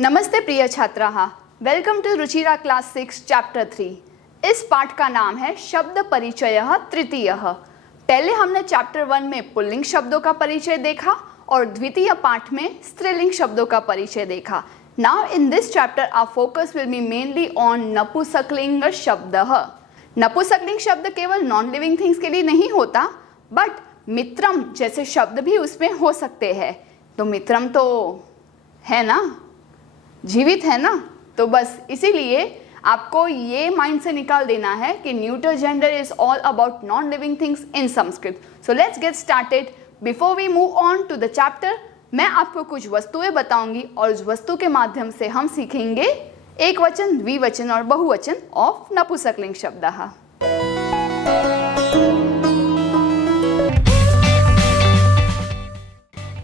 नमस्ते प्रिय छात्राः, welcome to Ruchira class 6 chapter 3। इस पाठ का नाम है शब्द परिचयः तृतीयः। पहले हमने चैप्टर 1 में पुल्लिंग शब्दों का परिचय देखा और द्वितीय पाठ में स्त्रीलिंग शब्दों का परिचय देखा। Now in this chapter our focus will be mainly on नपुंसकलिंग शब्दः। नपुंसकलिंग शब्द केवल नॉन लिविंग थिंग्स के लिए नहीं होता, बट मित्रम जैसे शब्द भी उसमें हो सकते हैं। तो मित्रम तो है ना, जीवित है ना, तो बस इसीलिए आपको ये माइंड से निकाल देना है कि neuter gender is all about non living things in Sanskrit. So let's get started. Before we move on to the chapter, मैं आपको कुछ वस्तुएं बताऊंगी और उस वस्तु के माध्यम से हम सीखेंगे एक वचन, द्विवचन और बहुवचन ऑफ नपुंसकलिंग शब्दः।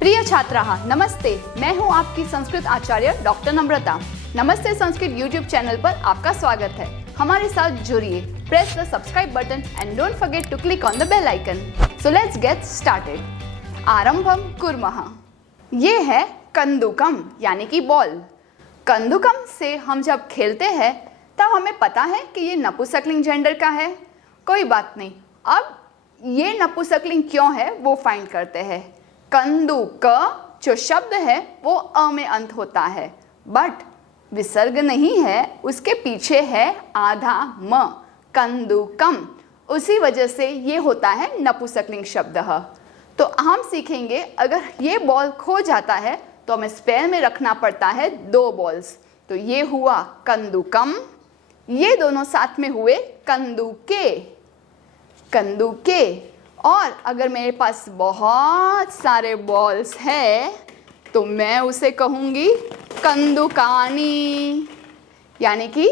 प्रिय छात्राः, नमस्ते। मैं हूं आपकी संस्कृत आचार्य डॉक्टर नम्रता। नमस्ते संस्कृत यूट्यूब चैनल पर आपका स्वागत है। हमारे साथ जुड़िए। Press the subscribe button and don't forget to click on the bell icon. So let's get started. आरंभम कुर्मः। ये है कंदुकम यानी कि बॉल। कंदुकम से हम जब खेलते हैं तब हमें पता है कि ये नपुंसकलिंग जेंडर का है। कोई बात नहीं, अब ये नपुंसकलिंग क्यों है वो फाइंड करते हैं। कंदुक जो शब्द है वो अ में अंत होता है, बट विसर्ग नहीं है, उसके पीछे है आधा म, कंदुकम। उसी वजह से ये होता है नपुंसकलिंग शब्द। तो हम सीखेंगे अगर ये बॉल खो जाता है तो हमें स्पेयर में रखना पड़ता है 2 बॉल्स। तो ये हुआ कंदुकम, ये दोनों साथ में हुए कंदुके, कंदुके। और अगर मेरे पास बहुत सारे बॉल्स हैं तो मैं उसे कहूँगी कंदुकानी, यानी कि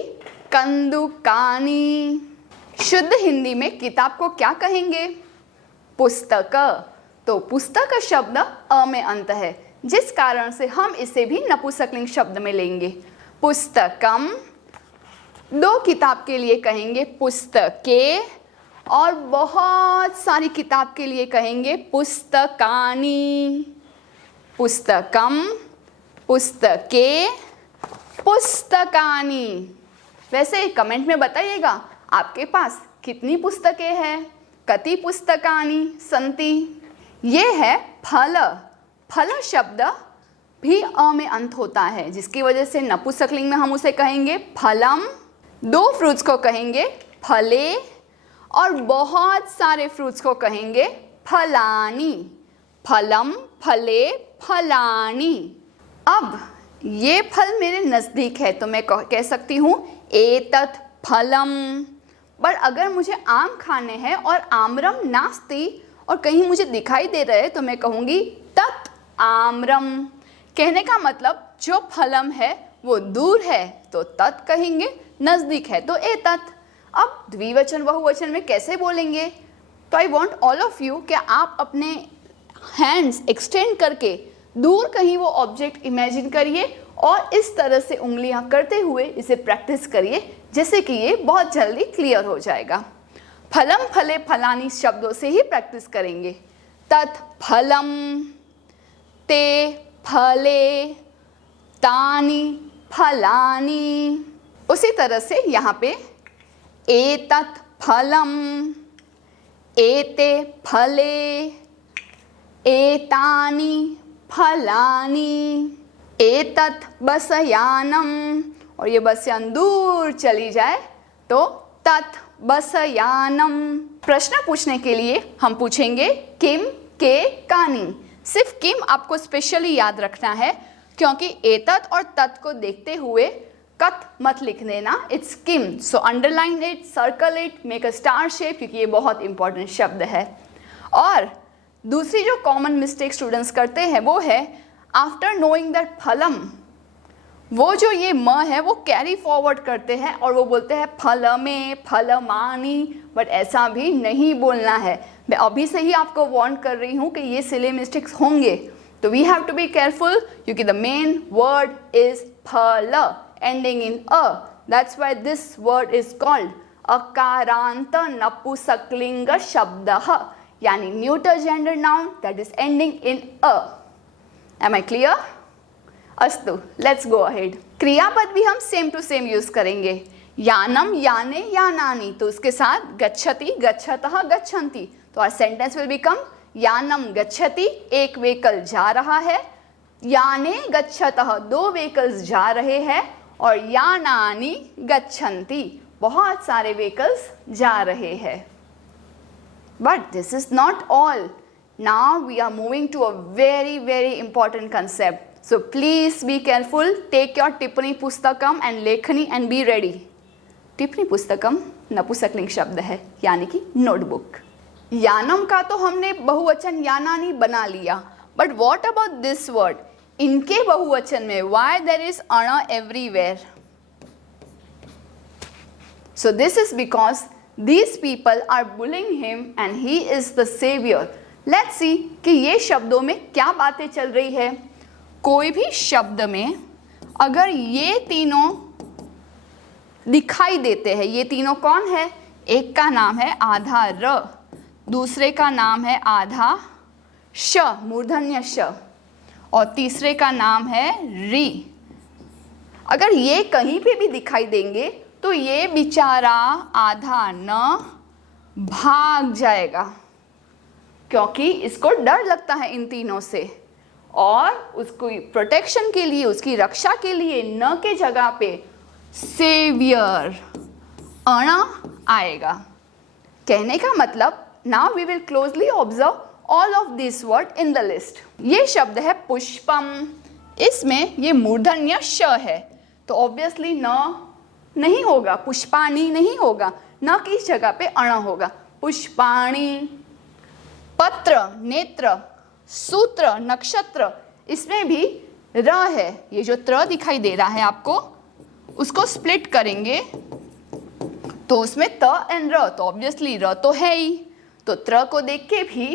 कंदुकानी। शुद्ध हिंदी में किताब को क्या कहेंगे? पुस्तक। तो पुस्तक शब्द अ में अंत है, जिस कारण से हम इसे भी नपुंसकलिंग शब्द में लेंगे। पुस्तकम। 2 किताब के लिए कहेंगे पुस्तके और बहुत सारी किताब के लिए कहेंगे पुस्तकानी। पुस्तकम, पुस्तके, पुस्तकानी। वैसे कमेंट में बताइएगा आपके पास कितनी पुस्तकें हैं? कति पुस्तकानी सन्ति। ये है फल। फल शब्द भी अ में अंत होता है, जिसकी वजह से नपुंसकलिंग में हम उसे कहेंगे फलम। 2 फ्रूट्स को कहेंगे फले और बहुत सारे फ्रूट्स को कहेंगे फलानी। फलम, फले, फलानी। अब ये फल मेरे नज़दीक है तो मैं कह सकती हूँ एतत् फलम। पर अगर मुझे आम खाने हैं और आम्रम नास्ति और कहीं मुझे दिखाई दे रहे हैं तो मैं कहूँगी तत् आम्रम। कहने का मतलब जो फलम है वो दूर है तो तत् कहेंगे, नज़दीक है तो एतत्। अब द्विवचन बहुवचन में कैसे बोलेंगे? तो I want all of you कि आप अपने हैंड्स एक्सटेंड करके दूर कहीं वो ऑब्जेक्ट इमेजिन करिए और इस तरह से उंगलियां करते हुए इसे प्रैक्टिस करिए, जैसे कि ये बहुत जल्दी क्लियर हो जाएगा। फलम, फले, फलानी शब्दों से ही प्रैक्टिस करेंगे। तत् फलम, ते फले, तानी फलानी। उसी तरह से यहाँ पे एतत् फलम, एते फले, एतानि फलानि, एतत् बसयानम। और ये बसयान दूर चली जाए तो तत् बसयानम। प्रश्न पूछने के लिए हम पूछेंगे किम, के, कानि। सिर्फ किम आपको स्पेशली याद रखना है, क्योंकि एतत् और तत् को देखते हुए कत मत लिख देना। It's Kim, so underline it, circle it, make a star shape, क्योंकि ये बहुत इंपॉर्टेंट शब्द है। और दूसरी जो कॉमन मिस्टेक स्टूडेंट्स करते हैं वो है आफ्टर नोइंग दैट फलम, वो जो ये म है वो कैरी फॉरवर्ड करते हैं और वो बोलते हैं फलमे, फलमानी। बट ऐसा भी नहीं बोलना है। मैं अभी से ही आपको वार्न कर रही हूँ कि ये सिले मिस्टेक्स होंगे, तो we have to be careful, क्योंकि the main word is phal ending in a. That's why this word is called अकारांत नपुंसकलिंग शब्दः, यानी neuter gender noun that is ending in a. Am I clear? अस्तु, लेट्स गो अहेड। क्रियापद भी हम same to same use करेंगे। यानम, याने, यानानि, तो उसके साथ गच्छति, गच्छतः, गच्छन्ति, तो our sentence will become Yanam गच्छति, एक व्हीकल जा रहा है, याने गच्छतः, दो व्हीकल्स जा रहे हैं, और यानानि गच्छन्ति, बहुत सारे व्हीकल्स जा रहे हैं। But this is not all. Now we are moving to a very important concept. So please be careful. Take your टिप्पणी पुस्तकम and लेखनी and be ready. टिप्पणी पुस्तकम नपुंसकलिंग शब्द है, यानी कि नोटबुक। यानम का तो हमने बहुवचन यानानी बना लिया, but what about this word? इनके बहुवचन में why there is ana everywhere? So this is because these people are bullying him and he is the savior. Let's see कि ये शब्दों में क्या बातें चल रही है। कोई भी शब्द में अगर ये तीनों दिखाई देते हैं, ये तीनों कौन है? एक का नाम है आधा र, दूसरे का नाम है आधा श, मूर्धन्य श, और तीसरे का नाम है री। अगर ये कहीं पे भी दिखाई देंगे तो ये बेचारा आधा न भाग जाएगा, क्योंकि इसको डर लगता है इन तीनों से, और उसको प्रोटेक्शन के लिए, उसकी रक्षा के लिए न के जगह पे सेवियर अणा आएगा। कहने का मतलब, now we will closely observe all of this word in the list. ये शब्द है पुष्पम, इसमें ये मूर्धन्य श है, तो ऑब्वियसली न नहीं होगा, पुष्पाणी नहीं होगा, न की जगह पे अण होगा, पुष्पाणी। पत्र, नेत्र, सूत्र, नक्षत्र, इसमें भी र है। ये जो त्र दिखाई दे रहा है आपको, उसको स्प्लिट करेंगे तो उसमें त एंड र, तो ऑब्वियसली र तो है ही, तो त्र को देख के भी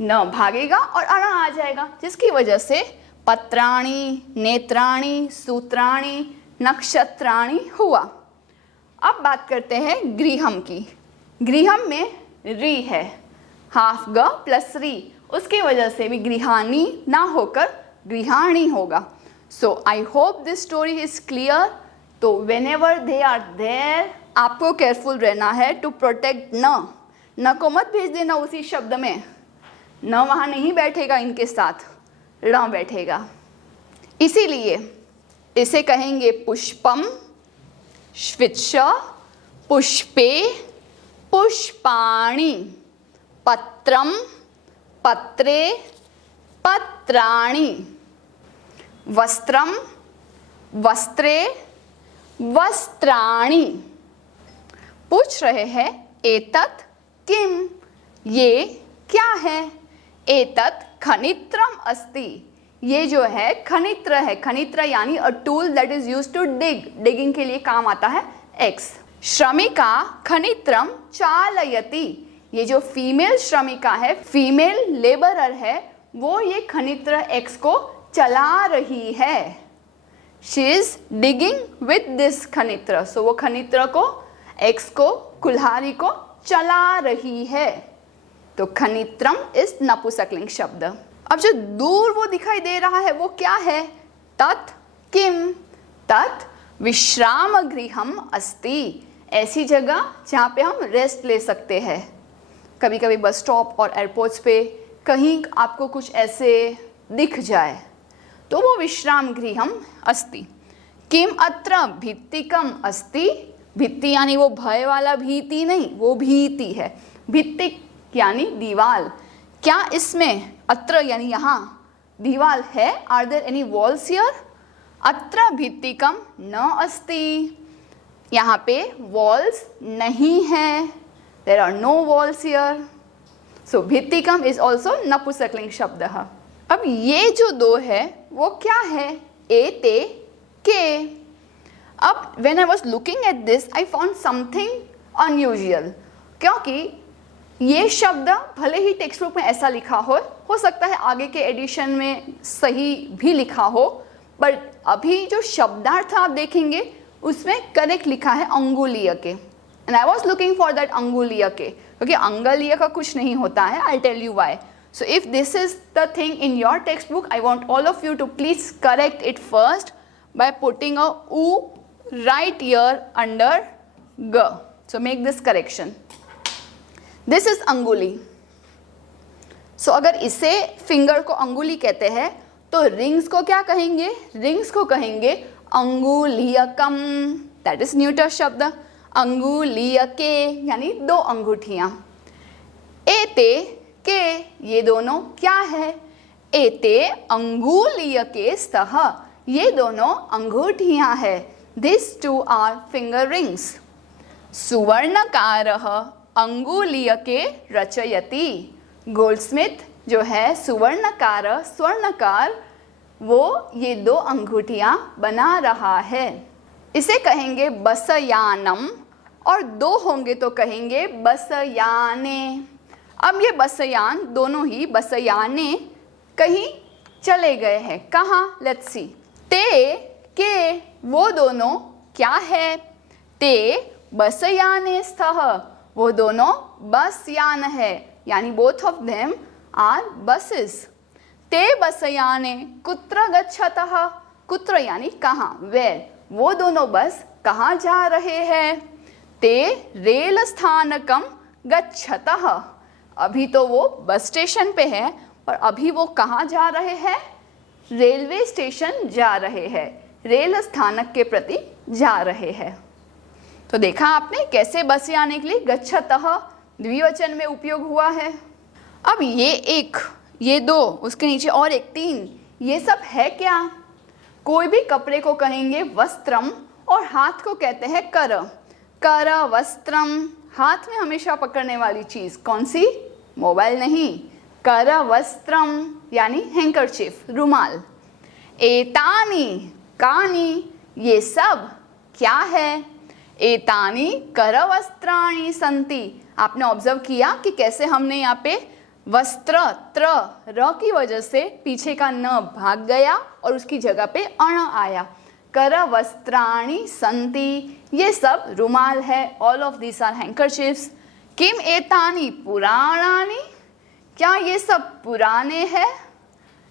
न भागेगा और अण आ जाएगा, जिसकी वजह से पत्राणी, नेत्राणी, सूत्राणी, नक्षत्राणी हुआ। अब बात करते हैं गृहम की। गृहम में री है, हाफ ग प्लस री, उसकी वजह से भी गृहाणी ना होकर गृहाणी होगा। So I hope this story is clear. तो whenever they are there, आपको केयरफुल रहना है टू प्रोटेक्ट न को मत भेज देना उसी शब्द में, न वहाँ नहीं बैठेगा, इनके साथ ण बैठेगा। इसीलिए इसे कहेंगे पुष्पम, श्वित्श, पुष्पे, पुष्पाणि, पत्रम, पत्रे, पत्राणि, वस्त्रम, वस्त्रे, वस्त्राणि। पूछ रहे हैं एतत् किम, ये क्या है? एतत् खनित्रम अस्ति, ये जो है खनित्र है। खनित्र यानी a tool that is used to dig, digging के लिए काम आता है एक्स। श्रमिका खनित्रम चालयति, ये जो फीमेल श्रमिका है, फीमेल लेबरर है, वो ये खनित्र एक्स को चला रही है। She is digging with this खनित्र, सो वो खनित्र को, एक्स को, कुल्हाड़ी को चला रही है। तो खनित्रम इस नपुंसकलिंग शब्द। अब जो दूर वो दिखाई दे रहा है वो क्या है? तत् किम, तत् विश्राम गृहम अस्ति, ऐसी जगह जहाँ पे हम रेस्ट ले सकते हैं। कभी कभी बस स्टॉप और एयरपोर्ट्स पे कहीं आपको कुछ ऐसे दिख जाए तो वो विश्राम गृहम अस्ति। किम अत्र भित्तिकम अस्ति, भित्ति यानी वो भय वाला भीति नहीं, वो भीति है। भित्तिक यानी दीवाल। क्या इसमें अत्र यानी यहाँ दीवाल है? Are there any walls here? अत्र भित्तिकम न अस्ति, यहाँ पे वॉल्स नहीं है, there are no walls here. So भित्तिकम इज ऑल्सो नपुंसकलिंग शब्द। अब ये जो दो है वो क्या है? ए ते के। अब when I was looking at this I found something unusual, क्योंकि ये शब्द भले ही टेक्स्ट बुक में ऐसा लिखा हो सकता है आगे के एडिशन में सही भी लिखा हो, बट अभी जो शब्दार्थ आप देखेंगे उसमें करेक्ट लिखा है अंगुलीय के। And I was looking for that अंगुलीय के, क्योंकि अंगुलीय का कुछ नहीं होता है, I tell you why. So if this is the thing in your textbook, I want all of you to please correct it first by putting a U right here under G. So make this correction. This is अंगुली. So अगर इसे finger को अंगुली कहते हैं तो rings को क्या कहेंगे? रिंग्स को कहेंगे अंगुलीयकम. दैट इज न्यूटर शब्द. अंगुलीयके यानी दो अंगूठियाँ. एते के ये दोनों क्या है? एते अंगुलीयके स्तः ये दोनों अंगूठियाँ है. This two are finger rings. सुवर्णकारः अंगुलीयके रचयति. गोल्डस्मिथ जो है स्वर्णकार वो ये दो अंगूठियाँ बना रहा है. इसे कहेंगे बसयानम और दो होंगे तो कहेंगे बसयाने. अब ये बसयान दोनों ही बसयाने कहीं चले गए हैं. कहाँ? Let's see. ते के वो दोनों क्या है? ते बसयाने स्तः वो दोनों बस यान है. यानी both of them are buses. ते बसयाने कुत्र गच्छतः. कुत्र यानी कहाँ? वेयर. वो दोनों बस कहाँ जा रहे हैं? ते रेल स्थानकम गच्छतः. अभी तो वो बस स्टेशन पे है और अभी वो कहाँ जा रहे हैं? रेलवे स्टेशन जा रहे हैं. रेल स्थानक के प्रति जा रहे हैं. तो देखा आपने कैसे बस आने के लिए गच्छतः द्विवचन में उपयोग हुआ है. अब ये एक, ये दो, उसके नीचे और एक, तीन, ये सब है क्या? कोई भी कपड़े को कहेंगे वस्त्रम और हाथ को कहते हैं कर. कर वस्त्रम. हाथ में हमेशा पकड़ने वाली चीज कौन सी? मोबाइल नहीं. कर वस्त्रम यानी हैंकरचीफ, रुमाल. एतानी कानी ये सब क्या है? एतानी करवस्त्राणि सन्ति. आपने ऑब्जर्व किया कि कैसे हमने यहाँ पे वस्त्र त्र र की वजह से पीछे का न भाग गया और उसकी जगह पे अण आया. करवस्त्राणि सन्ति ये सब रुमाल है. All of this are handkerchiefs. किम एतानि पुराणानि. क्या ये सब पुराने हैं?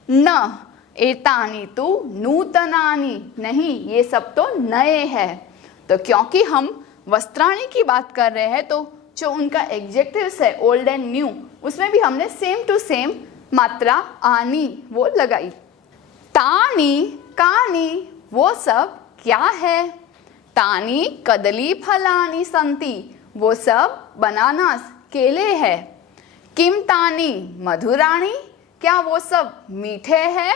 न. एतानि तु नूतनानि. नहीं, ये सब तो नए हैं. तो क्योंकि हम वस्त्राणि की बात कर रहे हैं तो जो उनका एडजेक्टिव्स है ओल्ड एंड न्यू, उसमें भी हमने सेम टू सेम मात्रा आनी वो लगाई. तानी कानी वो सब क्या है? तानी कदली फलानी संति वो सब बनानास केले है. किम तानी मधुराणी क्या वो सब मीठे हैं?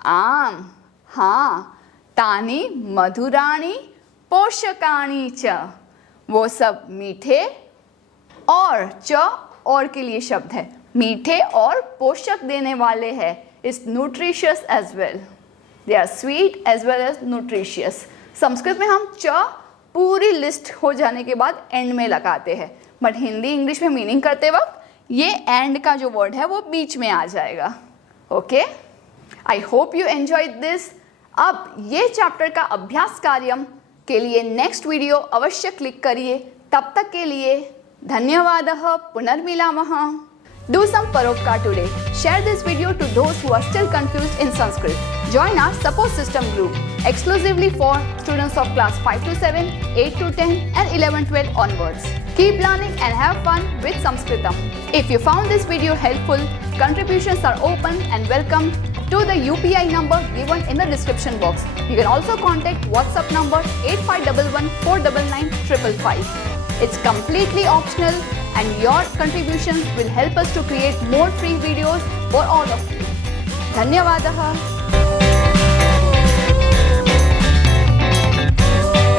आम. हाँ. तानी मधुराणी पोषकाणी च वो सब मीठे और च और के लिए शब्द है. मीठे और पोषक देने वाले हैं. Is nutritious as well. They are sweet as well as nutritious. Sanskrit में हम च पूरी लिस्ट हो जाने के बाद एंड में लगाते हैं, बट हिंदी इंग्लिश में मीनिंग करते वक्त ये एंड का जो वर्ड है वो बीच में आ जाएगा. Okay. I hope you enjoyed this. अब ये चैप्टर का अभ्यास कार्य के लिए नेक्स्ट वीडियो अवश्य क्लिक करिए. तब तक के लिए धन्यवादः. पुनर्मिलामः. Do some paropkar today. Share this video to those who are still confused in Sanskrit. Join our support system group exclusively for students of class 5 to 7, 8 to 10 and 11-12 onwards. Keep learning and have fun with Sanskritam. If you found this video helpful, contributions are open and welcome to the UPI number given in the description box. You can also contact WhatsApp number 8511 499 555. It's completely optional and your contributions will help us to create more free videos for all of you. Dhanyavadah.